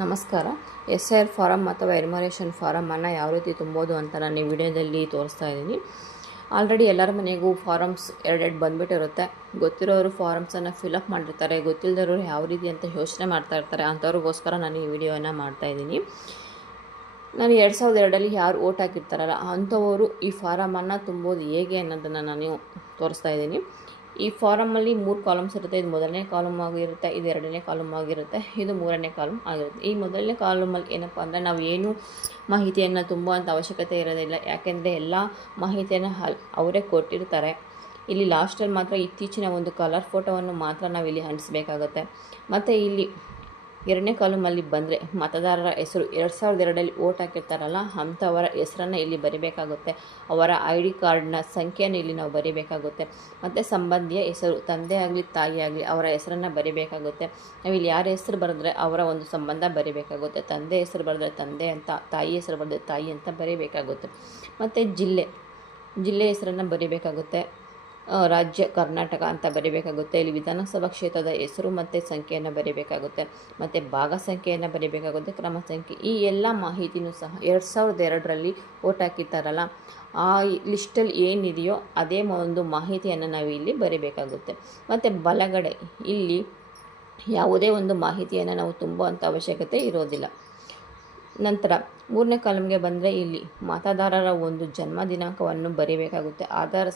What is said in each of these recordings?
ನಮಸ್ಕಾರ. SIR farm ಅಥವಾ enumeration ಫಾರಮನ್ನು ಯಾವ ರೀತಿ ತುಂಬೋದು ಅಂತ ನಾನು ಈ ವಿಡಿಯೋದಲ್ಲಿ ತೋರಿಸ್ತಾ ಇದ್ದೀನಿ. ಆಲ್ರೆಡಿ ಎಲ್ಲರ ಮನೆಗೂ ಫಾರಮ್ಸ್ ಎರಡೆರಡು ಬಂದುಬಿಟ್ಟಿರುತ್ತೆ. ಗೊತ್ತಿರೋರು ಫಾರಮ್ಸನ್ನು ಫಿಲಪ್ ಮಾಡಿರ್ತಾರೆ, ಗೊತ್ತಿಲ್ಲದವರು ಯಾವ ರೀತಿ ಅಂತ ಯೋಚನೆ ಮಾಡ್ತಾ ಇರ್ತಾರೆ. ಅಂಥವ್ರಿಗೋಸ್ಕರ ನಾನು ಈ ವಿಡಿಯೋನ ಮಾಡ್ತಾಯಿದ್ದೀನಿ. ನಾನು 2002 ಯಾರು ಓಟ್ ಹಾಕಿರ್ತಾರಲ್ಲ ಅಂಥವರು ಈ ಫಾರಮನ್ನು ತುಂಬೋದು ಹೇಗೆ ಅನ್ನೋದನ್ನು ನಾನು ತೋರಿಸ್ತಾ ಇದ್ದೀನಿ. ಈ ಫಾರಮಲ್ಲಿ 3 ಕಾಲಮ್ಸ್ ಇರುತ್ತೆ. ಇದು ಮೊದಲನೇ ಕಾಲಮ್ ಆಗಿರುತ್ತೆ, ಇದು ಎರಡನೇ ಕಾಲಮ್ ಆಗಿರುತ್ತೆ, ಇದು ಮೂರನೇ ಕಾಲಮ್ ಆಗಿರುತ್ತೆ. ಈ ಮೊದಲನೇ ಕಾಲಮಲ್ಲಿ ಏನಪ್ಪ ಅಂದರೆ ನಾವು ಏನು ಮಾಹಿತಿಯನ್ನು ತುಂಬುವಂಥ ಅವಶ್ಯಕತೆ ಇರೋದಿಲ್ಲ. ಯಾಕೆಂದರೆ ಎಲ್ಲ ಮಾಹಿತಿಯನ್ನು ಅವರೇ ಕೊಟ್ಟಿರ್ತಾರೆ. ಇಲ್ಲಿ ಲಾಸ್ಟಲ್ಲಿ ಮಾತ್ರ ಇತ್ತೀಚಿನ ಒಂದು ಕಲರ್ ಫೋಟೋವನ್ನು ಮಾತ್ರ ನಾವು ಇಲ್ಲಿ ಅಂಟಿಸ್ಬೇಕಾಗುತ್ತೆ. ಮತ್ತು ಇಲ್ಲಿ ಎರಡನೇ ಕಾಲಮಲ್ಲಿ ಬಂದರೆ ಮತದಾರರ ಹೆಸರು 2002 ಓಟ್ ಹಾಕಿರ್ತಾರಲ್ಲ ಅಂಥವರ ಹೆಸರನ್ನು ಇಲ್ಲಿ ಬರೀಬೇಕಾಗುತ್ತೆ. ಅವರ ID ಕಾರ್ಡ್ನ ಸಂಖ್ಯೆಯನ್ನು ಇಲ್ಲಿ ನಾವು ಬರೀಬೇಕಾಗುತ್ತೆ. ಮತ್ತು ಸಂಬಂಧಿಯ ಹೆಸರು ತಂದೆ ಆಗಲಿ ತಾಯಿ ಆಗಲಿ ಅವರ ಹೆಸರನ್ನು ಬರೀಬೇಕಾಗುತ್ತೆ. ನಾವು ಇಲ್ಲಿ ಯಾರ ಹೆಸರು ಬರೆದ್ರೆ ಅವರ ಒಂದು ಸಂಬಂಧ ಬರೀಬೇಕಾಗುತ್ತೆ. ತಂದೆ ಹೆಸರು ಬರೆದ್ರೆ ತಂದೆ ಅಂತ, ತಾಯಿ ಹೆಸರು ಬರೆದ್ರೆ ತಾಯಿ ಅಂತ ಬರೀಬೇಕಾಗುತ್ತೆ. ಮತ್ತು ಜಿಲ್ಲೆ ಹೆಸರನ್ನು ಬರೀಬೇಕಾಗುತ್ತೆ. ರಾಜ್ಯ ಕರ್ನಾಟಕ ಅಂತ ಬರೀಬೇಕಾಗುತ್ತೆ. ಇಲ್ಲಿ ವಿಧಾನಸಭಾ ಕ್ಷೇತ್ರದ ಹೆಸರು ಮತ್ತು ಸಂಖ್ಯೆಯನ್ನು ಬರೀಬೇಕಾಗುತ್ತೆ. ಮತ್ತು ಭಾಗ ಸಂಖ್ಯೆಯನ್ನು ಬರೀಬೇಕಾಗುತ್ತೆ, ಕ್ರಮ ಸಂಖ್ಯೆ. ಈ ಎಲ್ಲ ಮಾಹಿತಿನೂ ಸಹ 2002 ಓಟ್ ಹಾಕಿರ್ತಾರಲ್ಲ ಆ ಲಿಸ್ಟಲ್ಲಿ ಏನಿದೆಯೋ ಅದೇ ಒಂದು ಮಾಹಿತಿಯನ್ನು ನಾವು ಇಲ್ಲಿ ಬರೀಬೇಕಾಗುತ್ತೆ. ಮತ್ತು ಬಲಗಡೆ ಇಲ್ಲಿ ಯಾವುದೇ ಒಂದು ಮಾಹಿತಿಯನ್ನು ನಾವು ತುಂಬುವಂಥ ಅವಶ್ಯಕತೆ ಇರೋದಿಲ್ಲ. ನಂತರ ಮೂರನೇ ಕಾಲಮ್ಗೆ ಬಂದರೆ ಇಲ್ಲಿ ಮತದಾರರ ಒಂದು ಜನ್ಮ ದಿನಾಂಕವನ್ನು ಬರೀಬೇಕಾಗುತ್ತೆ. ಆಧಾರ್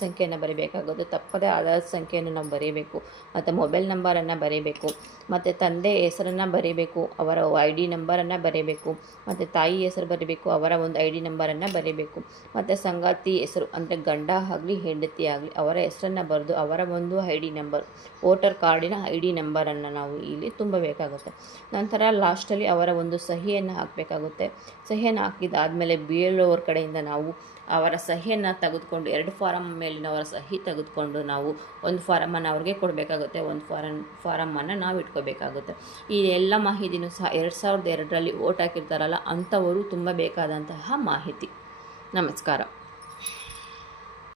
ಸಂಖ್ಯೆಯನ್ನು ಬರೀಬೇಕಾಗುತ್ತೆ. ತಪ್ಪದೇ ಆಧಾರ್ ಸಂಖ್ಯೆಯನ್ನು ನಾವು ಬರೀಬೇಕು. ಮತ್ತು ಮೊಬೈಲ್ ನಂಬರನ್ನು ಬರೀಬೇಕು. ಮತ್ತು ತಂದೆ ಹೆಸರನ್ನು ಬರೀಬೇಕು, ಅವರ ID ನಂಬರನ್ನು ಬರೀಬೇಕು. ಮತ್ತು ತಾಯಿ ಹೆಸರು ಬರೀಬೇಕು, ಅವರ ಒಂದು ID ನಂಬರನ್ನು ಬರೀಬೇಕು. ಮತ್ತು ಸಂಗಾತಿ ಹೆಸರು ಅಂದರೆ ಗಂಡ ಆಗಲಿ ಹೆಂಡತಿ ಆಗಲಿ ಅವರ ಹೆಸರನ್ನು ಬರೆದು ಅವರ ಒಂದು ID ನಂಬರ್, ವೋಟರ್ ಕಾರ್ಡಿನ ID ನಂಬರನ್ನು ನಾವು ಇಲ್ಲಿ ತುಂಬಬೇಕಾಗುತ್ತೆ. ನಂತರ ಲಾಸ್ಟಲ್ಲಿ ಅವರ ಒಂದು ಸಹಿಯನ್ನು ಹಾಕಬೇಕಾಗುತ್ತೆ. ಸಹಿಯನ್ನು ಹಾಕಿದಾದಮೇಲೆ BLO ಅವ್ರ ಕಡೆಯಿಂದ ನಾವು ಅವರ ಸಹಿಯನ್ನು ತೆಗೆದುಕೊಂಡು 2 ಫಾರಮ್ ಮೇಲಿನ ಅವರ ಸಹಿ ತೆಗೆದುಕೊಂಡು ನಾವು ಒಂದು ಫಾರಮನ್ನು ಅವ್ರಿಗೆ ಕೊಡಬೇಕಾಗುತ್ತೆ. ಒಂದು ಫಾರಮನ್ನು ನಾವು ಇಟ್ಕೋಬೇಕಾಗುತ್ತೆ. ಈ ಎಲ್ಲ ಮಾಹಿತಿನೂ ಸಹ 2002 ಓಟ್ ಹಾಕಿರ್ತಾರಲ್ಲ ಅಂಥವರು ತುಂಬ ಬೇಕಾದಂತಹ ಮಾಹಿತಿ. ನಮಸ್ಕಾರ.